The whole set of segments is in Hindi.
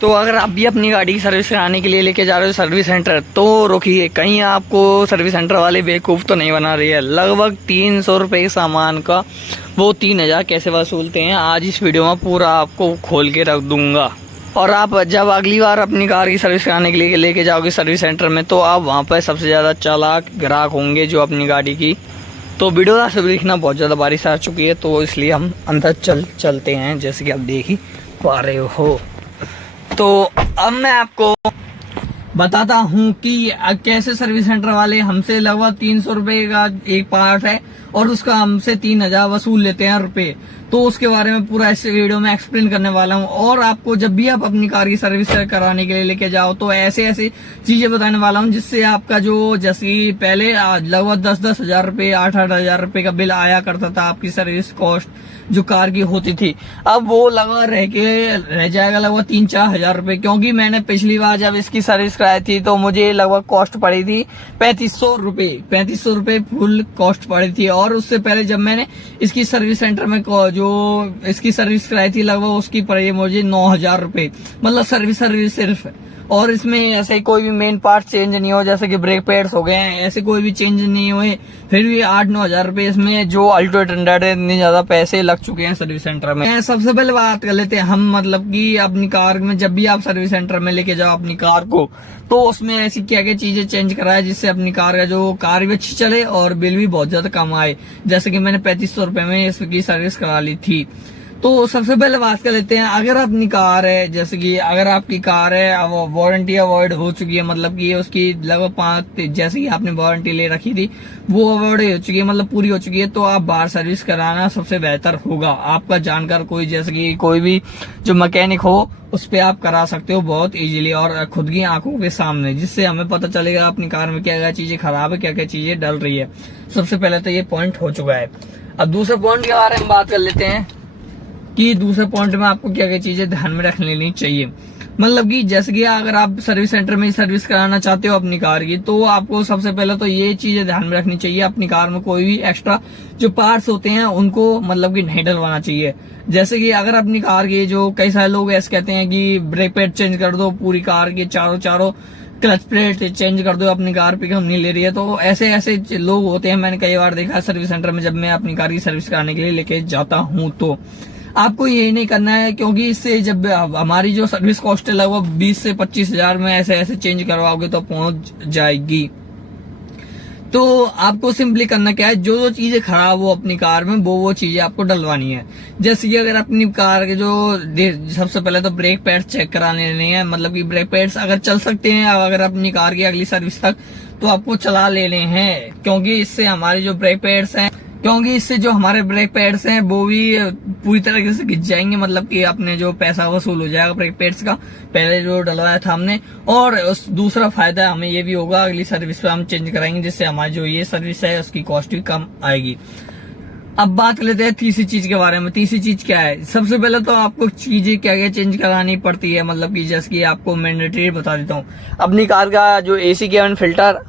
तो अगर आप भी अपनी गाड़ी की सर्विस कराने के लिए लेके जा रहे हो सर्विस सेंटर, तो रुकिए, कहीं आपको सर्विस सेंटर वाले बेवकूफ़ तो नहीं बना रही है। लगभग 300 रुपये के सामान का वो 3000 कैसे वसूलते हैं, आज इस वीडियो में पूरा आपको खोल के रख दूंगा। और आप जब अगली बार अपनी कार की सर्विस कराने के लिए लेके जाओगे सर्विस सेंटर में, तो आप वहाँ पर सबसे ज़्यादा चालाक ग्राहक होंगे जो अपनी गाड़ी की। तो वीडियो रात से देखना, बहुत ज़्यादा बारिश आ चुकी है, तो इसलिए हम अंदर चलते हैं, जैसे कि आप देख ही पा रहे हो। तो अब मैं आपको बताता हूँ कि कैसे सर्विस सेंटर वाले हमसे लगभग 300 रुपये का एक पार्ट है और उसका हमसे 3000 वसूल लेते हैं रुपए। तो उसके बारे में पूरा इस वीडियो में एक्सप्लेन करने वाला हूँ। और आपको जब भी आप अपनी कार की सर्विस कराने के लिए लेके जाओ, तो ऐसे ऐसी चीजें बताने वाला हूँ जिससे आपका जो, जैसे पहले लगभग 10-10 हजार रुपये 8-8 हजार रुपये का बिल आया करता था आपकी सर्विस कॉस्ट जो कार की होती थी, अब वो लगभग रह जाएगा लगभग 3-4 हजार रुपये। क्योंकि मैंने पिछली बार जब इसकी सर्विस कराई थी तो मुझे लगभग कॉस्ट पड़ी थी 3500 रुपये फुल कॉस्ट पड़ी थी। और उससे पहले जब मैंने इसकी सर्विस सेंटर में जो इसकी सर्विस कराई थी, लगभग उसकी पड़ी मुझे 9000 रुपये, मतलब सर्विस सिर्फ। और इसमें ऐसे कोई भी मेन पार्ट चेंज नहीं हो, जैसे कि ब्रेक पैड्स हो गए हैं, ऐसे कोई भी चेंज नहीं हुए, फिर भी 8-9 हजार रुपये इसमें जो अल्टो 800 है, इतने ज्यादा पैसे लग चुके हैं सर्विस सेंटर में। सबसे पहले बात कर लेते हैं हम, मतलब कि अपनी कार में जब भी आप सर्विस सेंटर में लेके जाओ अपनी कार को, तो उसमें ऐसी क्या क्या चीजें चेंज कराए जिससे अपनी कार का जो कार भी अच्छी चले और बिल भी बहुत ज्यादा कम आए। जैसे कि मैंने 3500 रुपये में इसकी सर्विस करा ली थी। तो सबसे पहले बात कर लेते हैं, अगर अपनी कार है, जैसे कि अगर आपकी कार है अब वारंटी अवॉइड हो चुकी है, मतलब कि उसकी लगभग 5, जैसे कि आपने वारंटी ले रखी थी वो अवॉइड हो चुकी है, मतलब पूरी हो चुकी है, तो आप बाहर सर्विस कराना सबसे बेहतर होगा। आपका जानकार कोई, जैसे कि कोई भी जो मैकेनिक हो, उस पे आप करा सकते हो बहुत इजीली और खुद की आंखों के सामने, जिससे हमें पता चलेगा अपनी कार में क्या क्या चीजें खराब है, क्या क्या चीजें डल रही है। सबसे पहले तो ये पॉइंट हो चुका है। अब दूसरे पॉइंट के बारे में बात कर लेते हैं कि दूसरे पॉइंट में आपको क्या क्या चीजें ध्यान में रख लेनी चाहिए। मतलब कि जैसे कि अगर आप सर्विस सेंटर में सर्विस कराना चाहते हो अपनी कार की, तो आपको सबसे पहले तो ये चीजें ध्यान में रखनी चाहिए, अपनी कार में कोई भी एक्स्ट्रा जो पार्ट्स होते हैं उनको मतलब कि नहीं डलवाना चाहिए। जैसे कि अगर अपनी कार की, जो कई सारे लोग ऐसे कहते हैं कि ब्रेक पैड चेंज कर दो, पूरी कार के चारों क्लच प्लेट चेंज कर दो, अपनी कार पिकअप नहीं ले रही है, तो ऐसे लोग होते हैं, मैंने कई बार देखा सर्विस सेंटर में जब मैं अपनी कार की सर्विस कराने के लिए लेके जाता हूँ। तो आपको ये नहीं करना है, क्योंकि इससे जब हमारी जो सर्विस कॉस्ट है लगभग 20 से 25 हजार में ऐसे चेंज करवाओगे तो पहुंच जाएगी। तो आपको सिंपली करना क्या है, जो चीजें खराब हो अपनी कार में वो चीजें आपको डलवानी है। जैसे कि अगर अपनी कार के जो, सबसे पहले तो ब्रेक पैड्स चेक कराने लेने हैं, मतलब कि ब्रेक पैड्स अगर चल सकते हैं अगर अपनी कार की अगली सर्विस तक, तो आपको चला लेने हैं, क्योंकि इससे हमारे जो ब्रेक पैड्स हैं, वो भी पूरी तरीके से घिस जाएंगे, मतलब कि अपने जो पैसा वसूल हो जाएगा ब्रेक पैड्स का पहले जो डलवाया था हमने। और उस दूसरा फायदा हमें ये भी होगा, अगली सर्विस पे हम चेंज कराएंगे, जिससे हमारी जो ये सर्विस है उसकी कॉस्ट भी कम आएगी। अब बात कर लेते हैं तीसरी चीज के बारे में। तीसरी चीज क्या है, सबसे पहले तो आपको चीजें क्या क्या चेंज करानी पड़ती है, मतलब कि जैसे कि आपको मैंडेटरी बता देता हूँ, अपनी कार का जो AC केबिन फिल्टर,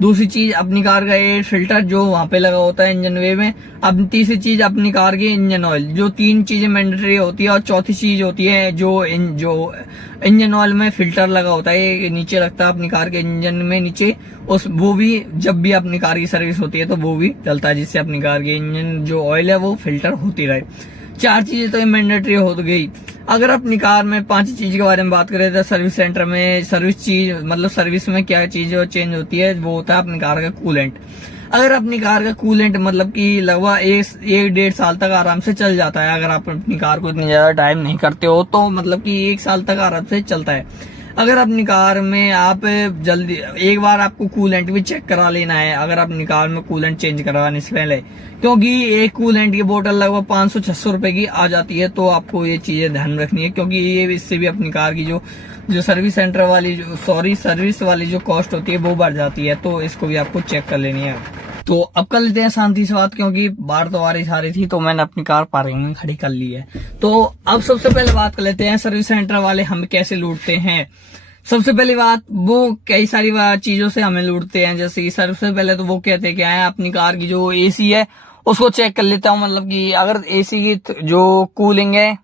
दूसरी चीज अपनी कार का एयर फिल्टर जो वहां पे लगा होता है इंजन वे में, अब तीसरी चीज अपनी कार की इंजन ऑयल, जो 3 चीजें मैंडेटरी होती है। और चौथी चीज होती है जो इंजन ऑयल में फिल्टर लगा होता है, नीचे लगता है अपनी कार के इंजन में नीचे, वो भी जब भी अपनी कार की सर्विस होती है तो वो भी डलता है, जिससे अपनी कार की इंजन जो ऑयल है वो फिल्टर होती रहे। 4 चीजें तो मैंडेटरी हो गई। अगर अपनी कार में 5 चीज के बारे में बात करें तो सर्विस सेंटर में सर्विस में क्या चीज चेंज होती है, वो होता है अपनी कार का कूलेंट। अगर अपनी कार का कूलेंट मतलब कि लगभग 1-1.5 साल तक आराम से चल जाता है, अगर आप अपनी कार को इतनी ज्यादा टाइम नहीं करते हो तो मतलब कि 1 साल तक आराम से चलता है। अगर अपनी कार में आप जल्दी एक बार आपको कूलेंट भी चेक करा लेना है, अगर अपनी कार में कूलेंट चेंज करवाने से पहले, क्योंकि एक कूलेंट की बोतल लगभग 500-600 रुपए की आ जाती है। तो आपको ये चीजें ध्यान रखनी है, क्योंकि ये इससे भी अपनी कार की जो सर्विस सेंटर वाली सर्विस वाली जो कॉस्ट होती है वो बढ़ जाती है, तो इसको भी आपको चेक कर लेनी है। तो अब कर लेते हैं शांति से बात, क्योंकि बाहर तो बारिश आ रही थी तो मैंने अपनी कार पार्किंग में खड़ी कर ली है। तो अब सबसे पहले बात कर लेते हैं सर्विस सेंटर वाले हमें कैसे लूटते हैं। सबसे पहली बात, वो कई सारी चीजों से हमें लूटते हैं। जैसे कि सबसे पहले तो वो कहते हैं क्या है, अपनी कार की जो AC है उसको चेक कर लेता हूँ, मतलब कि अगर AC की जो कूलिंग है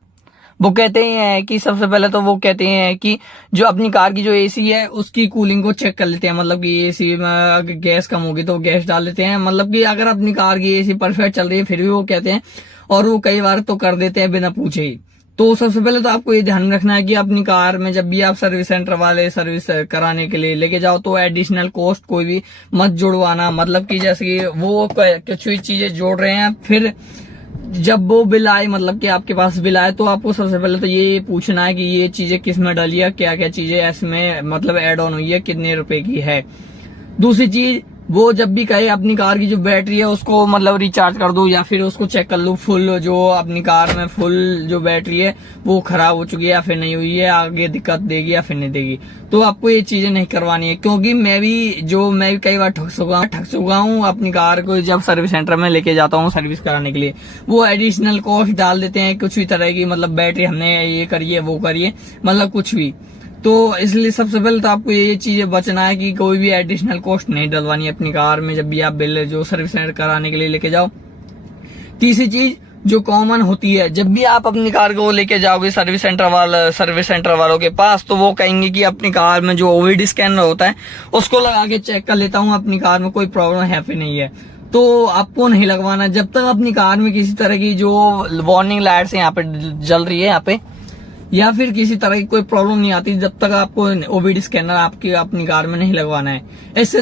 वो कहते हैं कि सबसे पहले तो वो कहते हैं कि जो अपनी कार की जो एसी है उसकी कूलिंग को चेक कर लेते हैं, मतलब कि एसी में अगर गैस कम होगी तो गैस डाल देते हैं, मतलब कि अगर अपनी कार की एसी परफेक्ट चल रही है फिर भी वो कहते हैं, और वो कई बार तो कर देते हैं बिना पूछे ही। तो सबसे पहले तो आपको ये ध्यान रखना है कि अपनी कार में जब भी आप सर्विस सेंटर वाले सर्विस कराने के लिए लेके जाओ तो एडिशनल कॉस्ट कोई भी मत जुड़वाना, मतलब कि जैसे कि वो कुछ भी चीजें जोड़ रहे हैं, फिर जब वो बिल आए, मतलब कि आपके पास बिल आए, तो आपको सबसे पहले तो ये पूछना है कि ये चीजें किस में डली है, क्या क्या चीजें इसमें मतलब एड ऑन हुई है, कितने रुपए की है। दूसरी चीज, वो जब भी कहे अपनी कार की जो बैटरी है उसको मतलब रिचार्ज कर दो, या फिर उसको चेक कर लो फुल, जो अपनी कार में फुल जो बैटरी है वो खराब हो चुकी है या फिर नहीं हुई है, आगे दिक्कत देगी या फिर नहीं देगी। तो आपको ये चीजें नहीं करवानी है, क्योंकि मैं भी कई बार ठग चुका हूँ अपनी कार को जब सर्विस सेंटर में लेके जाता हूँ सर्विस कराने के लिए। वो एडिशनल कॉस्ट डाल देते हैं कुछ भी तरह की, मतलब बैटरी हमने ये करिए वो करिए, मतलब कुछ भी। तो इसलिए सबसे पहले तो आपको ये चीजें बचना है कि कोई भी एडिशनल कॉस्ट नहीं डलवानी है अपनी कार में जब भी आप बिल जो सर्विस सेंटर कराने के लिए लेके जाओ। तीसरी चीज जो कॉमन होती है, जब भी आप अपनी कार को लेके जाओगे सर्विस सेंटर वालों के पास, तो वो कहेंगे कि अपनी कार में जो ओवीडी स्कैनर होता है उसको लगा के चेक कर लेता हूँ अपनी कार में कोई प्रॉब्लम है फिर नहीं है। तो आपको नहीं लगवाना जब तक अपनी कार में किसी तरह की जो वार्निंग लाइट्स यहाँ पे जल रही है यहाँ पे, या फिर किसी तरह की कोई प्रॉब्लम नहीं आती, जब तक आपको ओवीडी स्कैनर आपकी अपनी कार में नहीं लगवाना है। इससे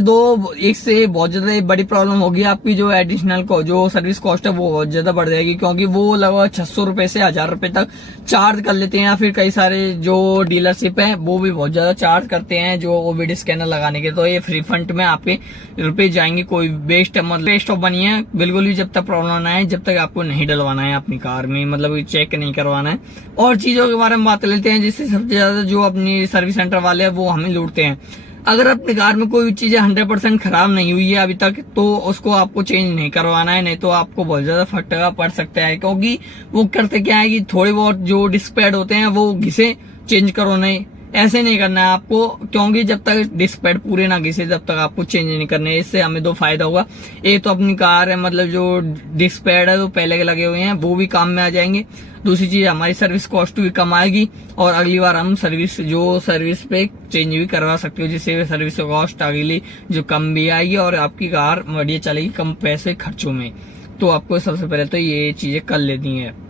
बहुत ज्यादा बड़ी प्रॉब्लम होगी, आपकी जो एडिशनल जो सर्विस कॉस्ट है वो बहुत ज्यादा बढ़ जाएगी, क्योंकि वो लगभग 600 रुपए से 1000 रुपए तक चार्ज कर लेते हैं, या फिर कई सारे जो डीलरशिप है वो भी बहुत ज्यादा चार्ज करते हैं जो ओवीडी स्कैनर लगाने के। तो ये फ्री फंड में आपके रुपए जाएंगे, कोई वेस्ट ऑफ बनी है बिल्कुल भी, जब तक प्रॉब्लम ना आए जब तक आपको नहीं डलवाना है अपनी कार में, मतलब चेक नहीं करवाना है। और चीजों के बारे में बात लेते हैं जिससे सबसे ज्यादा जो अपनी सर्विस सेंटर वाले हैं वो हमें लूटते हैं। अगर अपनी कार में कोई चीजें 100% खराब नहीं हुई है अभी तक, तो उसको आपको चेंज नहीं करवाना है, नहीं तो आपको बहुत ज्यादा फटका पड़ सकता है। क्योंकि वो करते क्या है कि थोड़े बहुत जो डिस्क पैड होते हैं वो घिसे चेंज करो, नहीं ऐसे नहीं करना है आपको, क्योंकि जब तक डिस्क पैड पूरे ना घिसे तब तक आपको चेंज नहीं करने। इससे हमें दो फायदा होगा, एक तो अपनी कार है मतलब जो डिस्क पैड है वो पहले के लगे हुए हैं वो भी काम में आ जाएंगे, दूसरी चीज हमारी सर्विस कॉस्ट भी कम आएगी, और अगली बार हम सर्विस पे चेंज भी करवा सकते हो, जिससे सर्विस कॉस्ट अगली जो कम भी आएगी और आपकी कार बढ़िया चलेगी कम पैसे खर्चों में। तो आपको सबसे पहले तो ये चीजें कर लेनी है।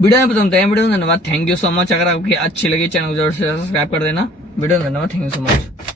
वीडियो में बताते हैं, वीडियो में धन्यवाद, थैंक यू सो मच। अगर आपकी अच्छी लगी चैनल को जरूर से सब्सक्राइब कर देना। वीडियो में धन्यवाद, थैंक यू सो मच।